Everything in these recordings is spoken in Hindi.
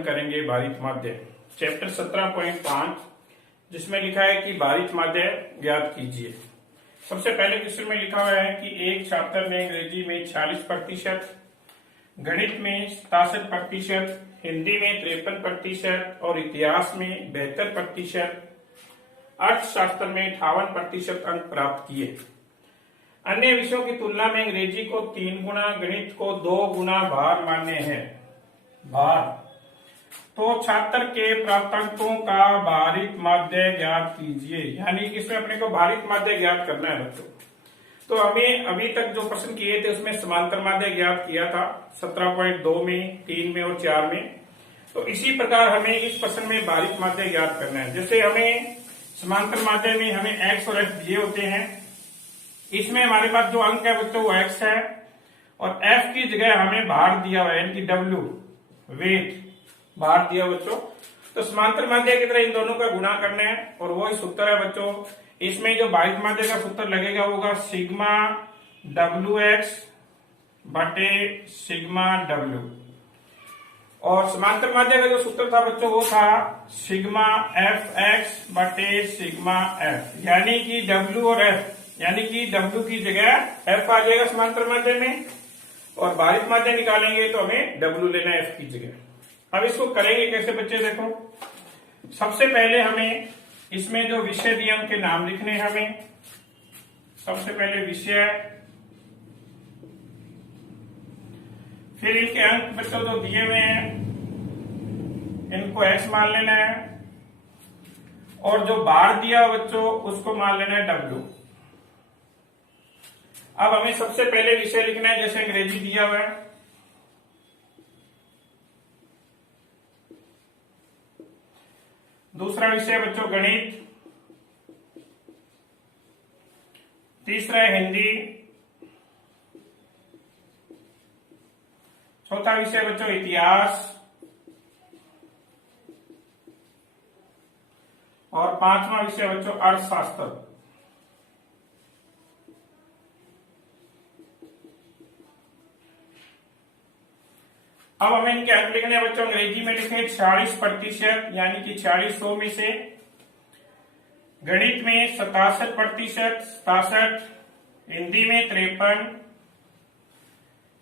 हम करेंगे भारित माध्य चैप्टर 17.5 जिसमें लिखा है कि भारित माध्य ज्ञात कीजिए। सबसे पहले क्वेश्चन में लिखा हुआ है कि एक छात्र ने अंग्रेजी में 40%, गणित में 67%, हिंदी में 53% और इतिहास में 72%, अर्थशास्त्र में 58% अंक प्राप्त किए। अन्य विषयों की तुलना में अंग्रेजी को 3 गुना, गणित को 2 गुना भार मान्य है। भार तो छात्र के प्राप्त अंकों का भारित माध्य ज्ञात कीजिए, यानी कि इसमें अपने को भारित माध्य ज्ञात करना है बच्चों। तो हमें अभी तक जो प्रश्न किए थे उसमें समांतर माध्य ज्ञात किया था 17.2 में, 3 में और 4 में। तो इसी प्रकार हमें इस प्रश्न में भारित माध्य ज्ञात करना है। जैसे हमें समांतर माध्य में हमें x और f दिए होते हैं, इसमें हमारे पास जो अंक है बच्चों वो x है और f की जगह हमें भार दिया हुआ है, यानी कि w वेट भार दिया बच्चों। तो समांतर माध्य की तरह इन दोनों का गुणा करना है और वही सूत्र है बच्चों। इसमें जो भारित माध्य का सूत्र लगेगा होगा सिग्मा wx बटे सिग्मा w, और समांतर माध्य का जो सूत्र था बच्चों वो था सिग्मा fx बटे सिग्मा f, यानी कि w और f, यानी कि w की जगह f आ जाएगा समांतर माध्य में और भारित माध्य निकालेंगे तो हमें w लेना है f की जगह। अब इसको करेंगे कैसे बच्चे, देखो सबसे पहले हमें इसमें जो विषय दिए उनके नाम लिखने हैं। हमें सबसे पहले विषय, फिर इनके अंक बच्चों जो दिए हुए हैं इनको x मान लेना है और जो भार दिया बच्चों उसको मान लेना है w। अब हमें सबसे पहले विषय लिखना है, जैसे अंग्रेजी दिया हुआ है। दूसरा विषय बच्चों गणित, तीसरा है हिंदी, चौथा विषय बच्चों इतिहास और पांचवा विषय बच्चों अर्थशास्त्र। अब हमें इनके अंक लिखने हैं बच्चों। अंग्रेजी में लिखे 40%, यानी कि 40 100 में से, गणित में 67%, 67, हिंदी में 53,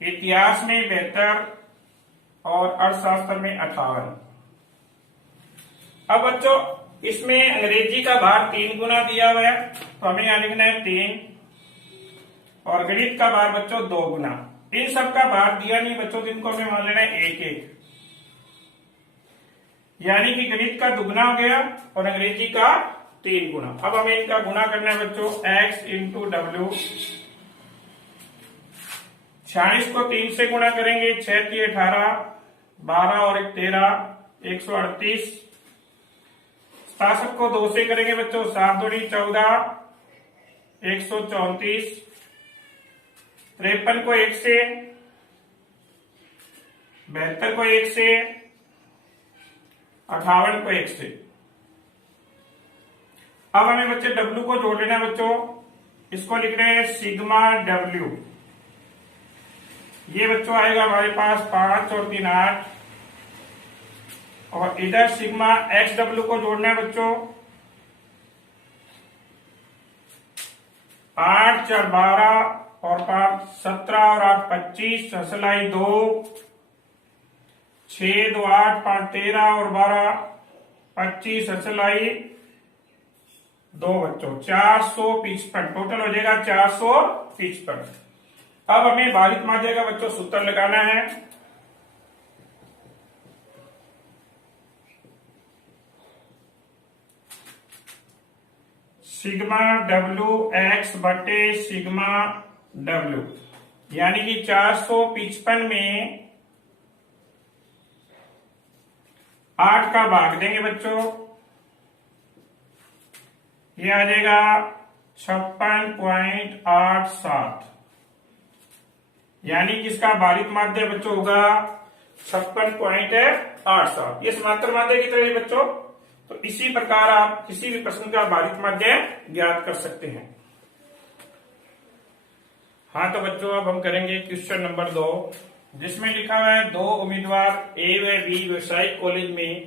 इतिहास में 72 और अर्थशास्त्र में 58। अब बच्चों इसमें अंग्रेजी का भार 3 गुना दिया हुआ है तो हमें यहां लिखना है 3, और गणित का भार बच्चों 2 गुना। इन सब का भार दिया नहीं बच्चों, जिनको हमें मान लेना है 1-1, यानी कि गणित का दुगुना हो गया और अंग्रेजी का 3 गुना। अब हमें इनका गुणा करना है बच्चों, x इंटू w। 46 को 3 से गुणा करेंगे, 6 की 18, 12 और 1 13, 138। 67 को 2 से करेंगे बच्चों, 7 दूनी 14, 134। 53 को 1 से, 72 को 1 से, 58 को 1 से। अब हमें बच्चे W को जोड़ लेना है बच्चों, इसको लिख रहे हैं सिग्मा W। ये बच्चों आएगा हमारे पास 5 और 3 8, और इधर सिग्मा XW को जोड़ना है बच्चों, 8 4 12 और 5 17 और 8 25, ससलाई 2, 6 2 8 5 13 और 12 25, ससलाई 2 बच्चों 455, टोटल हो जाएगा 455। अब हमें भारित माध्य का बच्चों सूत्र लगाना है। सिग्मा WX बटे सिग्मा W, यानी कि 455 में 8 का भाग देंगे बच्चों, ये आ जाएगा 56.87, यानी कि इसका भारित माध्य बच्चों होगा 56.87। ये समांतर माध्य की तरह बच्चों। तो इसी प्रकार आप किसी भी प्रश्न का भारित माध्य ज्ञात कर सकते हैं। हाँ तो बच्चों अब हम करेंगे क्वेश्चन नंबर 2। जिसमें लिखा हुआ है 2 उम्मीदवार ए व बी व्यवसायिक कॉलेज में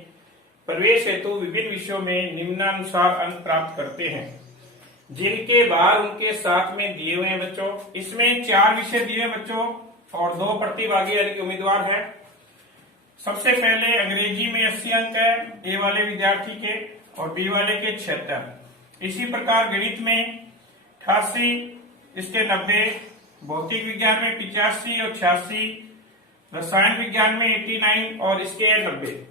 प्रवेश हेतु विभिन्न विषयों में निम्नानुसार अंक प्राप्त करते हैं, जिनके बार उनके साथ में दिए हुए हैं बच्चों। इसमें 4 विषय दिए हैं बच्चों और 2 प्रतिभागी यानी कि उम्मीदवार हैं। सबसे पहले अंग्रेजी में 80 अंक है ए वाले विद्यार्थी के और बी वाले के 76। इसी प्रकार गणित में 88, इसके 90, भौतिक विज्ञान में 85 और 86, रसायन विज्ञान में 89 और इसके 90।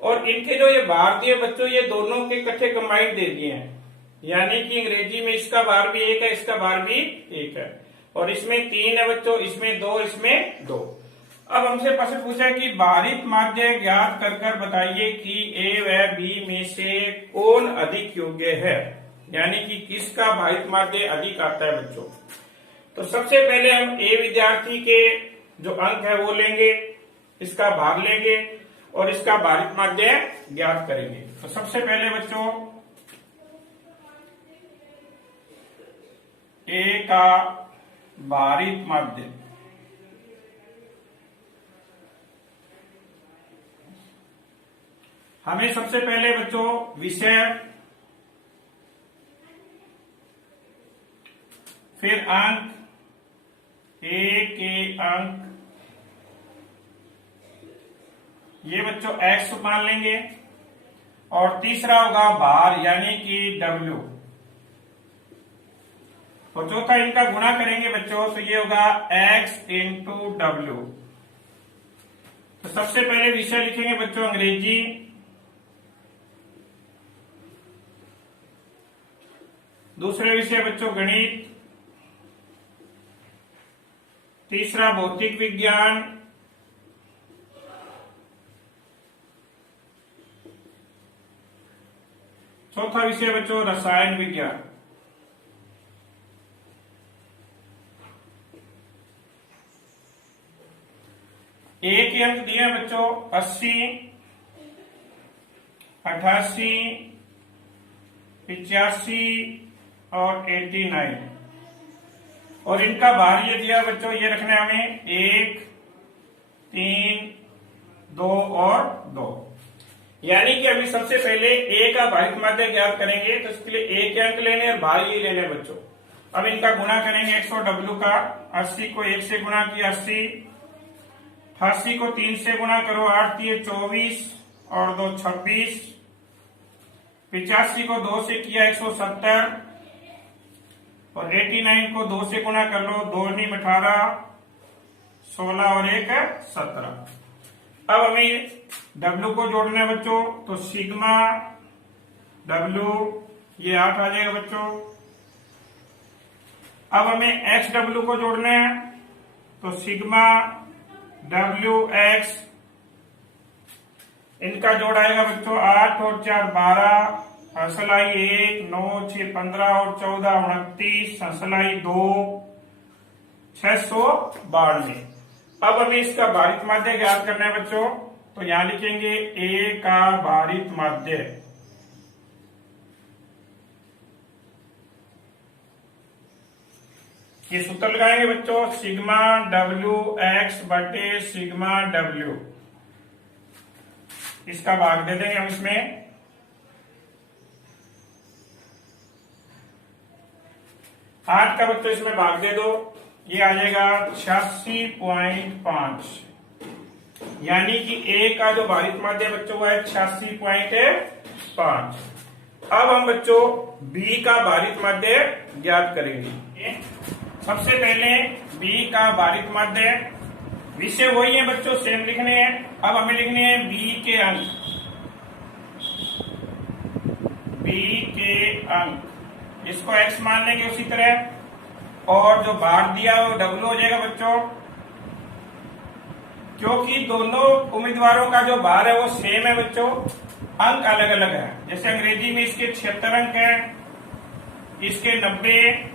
और इनके जो ये भार दिए बच्चों, ये दोनों के इकट्ठे कंबाइंड दे दिए हैं, यानी कि अंग्रेजी में इसका भार भी 1 है, इसका भार भी 1 है, और इसमें 3 है बच्चों, इसमें 2, इसमें 2। अब हमसे प्रश्न पूछा कि भारित माध्य ज्ञात कर बताइए कि ए व बी में से कौन अधिक योग्य है, यानी कि किसका भारित माध्य अधिक आता है बच्चों। तो सबसे पहले हम ए विद्यार्थी के जो अंक है वो लेंगे, इसका भाग लेंगे और इसका भारित माध्य ज्ञात करेंगे। तो सबसे पहले बच्चों ए का भारित माध्य, हमें सबसे पहले बच्चों विषय, फिर अंक, ए के अंक, ये बच्चों x मान लेंगे, और तीसरा होगा भार यानी कि W, और चौथा इनका गुणा करेंगे बच्चों तो ये होगा x इंटू W। तो सबसे पहले विषय लिखेंगे बच्चों अंग्रेजी, दूसरे विषय बच्चों गणित, तीसरा भौतिक विज्ञान, चौथा विषय बच्चों रसायन विज्ञान। ए के अंक दिए हैं बच्चों 80, 88, 85 और 89, और इनका भार ये दिया बच्चों, ये रखना है हमें 1, 3, 2 और 2। यानी कि अभी सबसे पहले ए का भारित माध्य ज्ञात करेंगे, तो इसके लिए ए के अंक लेने और भार ये लेने बच्चों। अब इनका गुणा करेंगे x और W का। 80 को 1 से गुणा किया 80, 88 को 3 से गुणा करो 8 दिए 24 और 2 26, 85 को 2 से किया 170, और 89 को 2 से गुणा कर लो, 2 × 18, 16 और 1 17। अब हमें W को जोड़ना है बच्चों, तो सिग्मा W ये 8 आ जाएगा बच्चों। अब हमें XW को जोड़ना है, तो सिग्मा WX, इनका जोड़ आएगा बच्चों 8 और 4 12, हंसलाई 1, 9, 6, 15 और 14 29, हंसलाई 2, 692। अब हमें इसका भारित माध्य ज्ञात करना है बच्चों, तो यहां लिखेंगे ए का भारित माध्य, ये सूत्र लगाएंगे बच्चों, सिग्मा WX बटे सिग्मा W। इसका भाग दे देंगे हम इसमें, आठ का बच्चों इसमें भाग दे दो, ये आ जाएगा 86.5, यानी कि ए का जो भारित माध्य बच्चों वो है 86.5। अब हम बच्चों बी का भारित माध्य ज्ञात करेंगे। सबसे पहले बी का भारित माध्य, विषय वही है बच्चों, सेम लिखने हैं। अब हमें लिखने हैं बी के अंक, बी के अंक, इसको x मान लेंगे उसी तरह, और जो भार दिया वो W हो जाएगा बच्चों, क्योंकि दोनों उम्मीदवारों का जो भार है वो सेम है बच्चों, अंक अलग अलग है। जैसे अंग्रेजी में इसके 76 अंक हैं, इसके 90,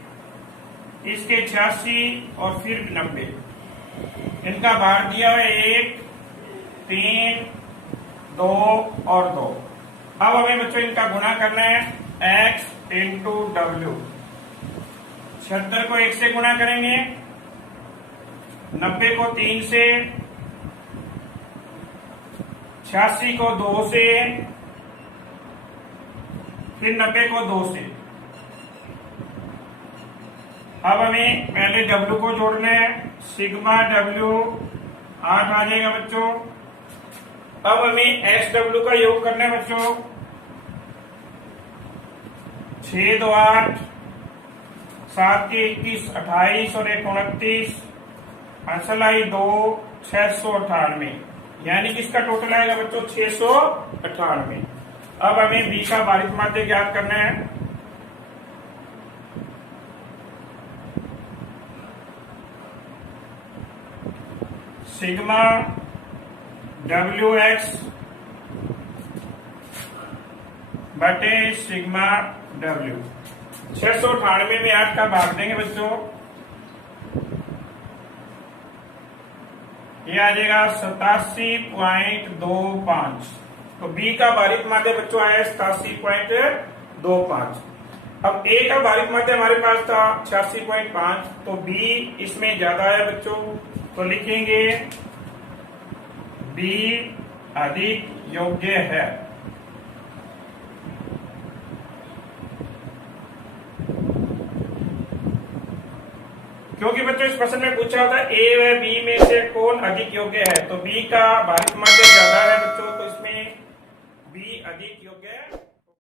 इसके 86 और फिर 90। इनका भार दिया हुआ 1, 3, 2 और 2। अब हमें बच्चों इनका गुणा करना है x इंटू W। 76 को 1 से गुणा करेंगे 90 को 3 से, 86 को 2 से, फिर 90 को 2 से। अब हमें पहले W को जोड़ना है, सिग्मा W 8 आ जाएगा बच्चों। अब हमें SW का योग करना है बच्चों, 6 2 8, 7 के 21 28 और 1 29, आंसर आई 2 698, यानी कि इसका टोटल आएगा बच्चों 698। अब हमें बी का भारित माध्य ज्ञात करना है। सिग्मा WX बटे सिग्मा W। 698 में 8 का भाग देंगे बच्चों, ये आ जाएगा 87.25। तो बी का भारित माध्य बच्चों आया 87.25। अब ए का भारित माध्य हमारे पास था 86.5, तो बी इसमें ज्यादा है बच्चों, तो लिखेंगे बी अधिक योग्य है। क्योंकि बच्चों इस प्रश्न में पूछा होता है ए व बी में से कौन अधिक योग्य है, तो बी का भारित माध्य ज्यादा है बच्चों,